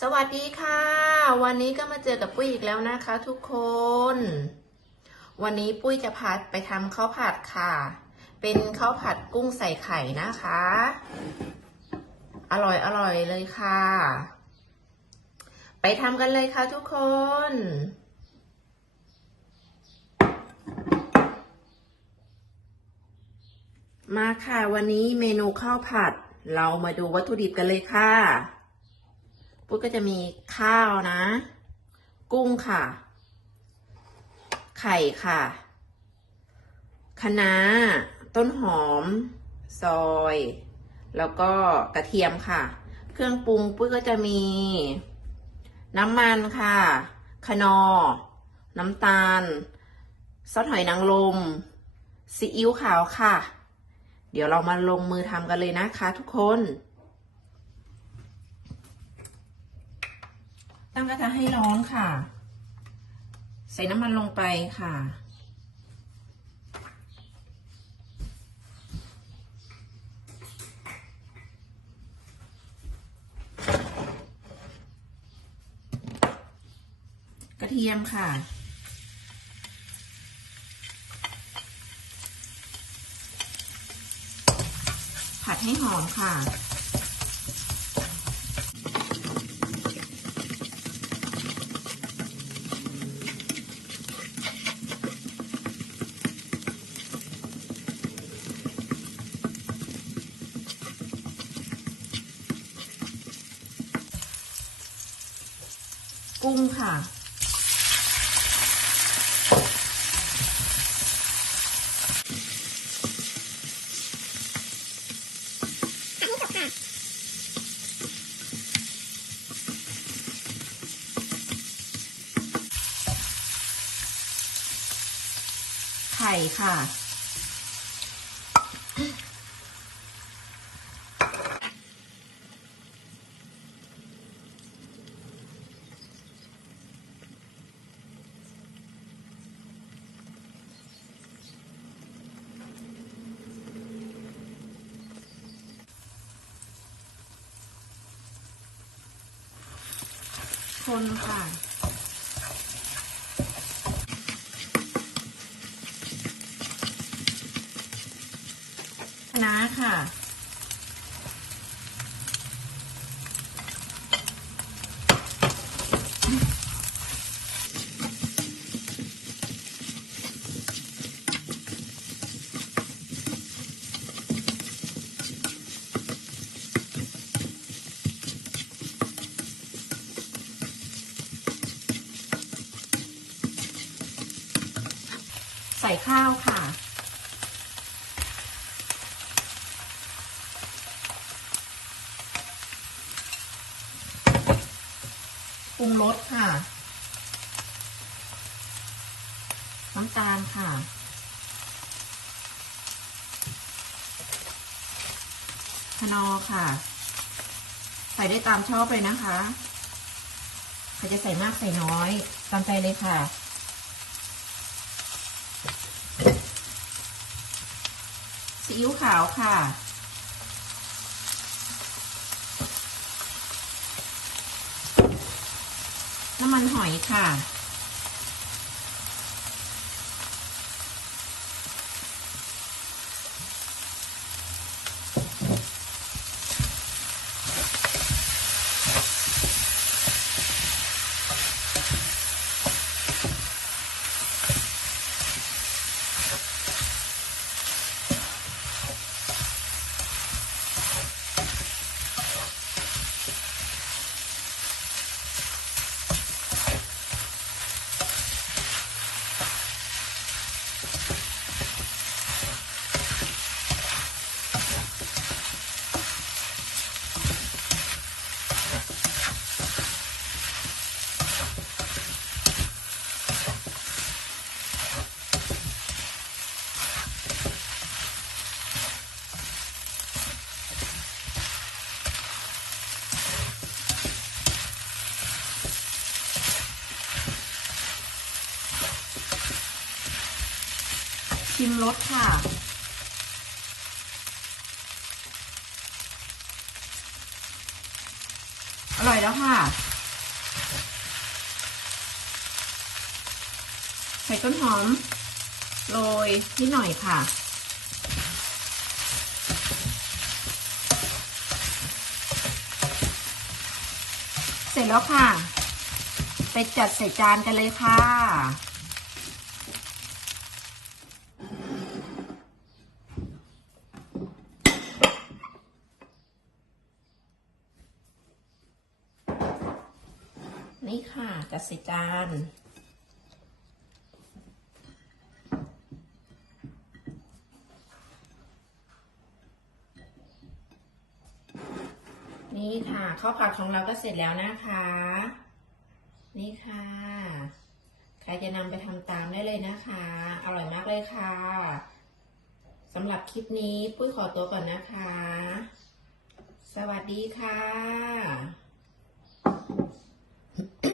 สวัสดีค่ะ วันนี้ก็มาเจอกับปุ้ยอีกแล้วนะคะทุกคน วันนี้ปุ้ยจะพาไปทำข้าวผัดค่ะ เป็นข้าวผัดกุ้งใส่ไข่นะคะ อร่อยอร่อยเลยค่ะ ไปทำกันเลยค่ะทุกคนมาค่ะวันนี้เมนูข้าวผัด เรามาดูวัตถุดิบกันเลยค่ะ ปุ๊กก็จะมีข้าวนะ กุ้งค่ะ ไข่ค่ะคะน้า ต้นหอม ซอย แล้วก็กระเทียมค่ะ เครื่องปรุงปุ้ยก็จะมี น้ำมันค่ะคนอ น้ำตาล ซอสหอยนางรมซีอิ๊วขาวค่ะ เดี๋ยวเรามาลงมือทำกันเลยนะคะทุกคน ตั้งกระทะให้ร้อนค่ะ ใส่น้ำมันลงไปค่ะ กระเทียมค่ะผัดให้หอมค่ะ กุ้งค่ะ ไข่ค่ะ คนค่ะคะน้าค่ะ ใส่ข้าวค่ะ ปรุงรสค่ะ น้ำตาลค่ะ คนอค่ะ ใส่ได้ตามชอบเลยนะคะ ใครจะใส่มากใส่น้อย ตามใจเลยค่ะ ซีอิ๊วขาวค่ะ น้ำมันหอยค่ะ ชิมรสค่ะ อร่อยแล้วค่ะ ใส่ต้นหอม โรยนิดหน่อยค่ะเสร็จแล้วค่ะ ไปจัดใส่จานกันเลยค่ะ นี่ค่ะจัดใส่จานนี่ค่ะข้าวผัดของเราก็เสร็จแล้วนะคะ นี่ค่ะ ใครจะนำไปทำตามได้เลยนะคะ อร่อยมากเลยค่ะสำหรับคลิปนี้ปุ้ยขอตัวก่อนนะคะ สวัสดีค่ะ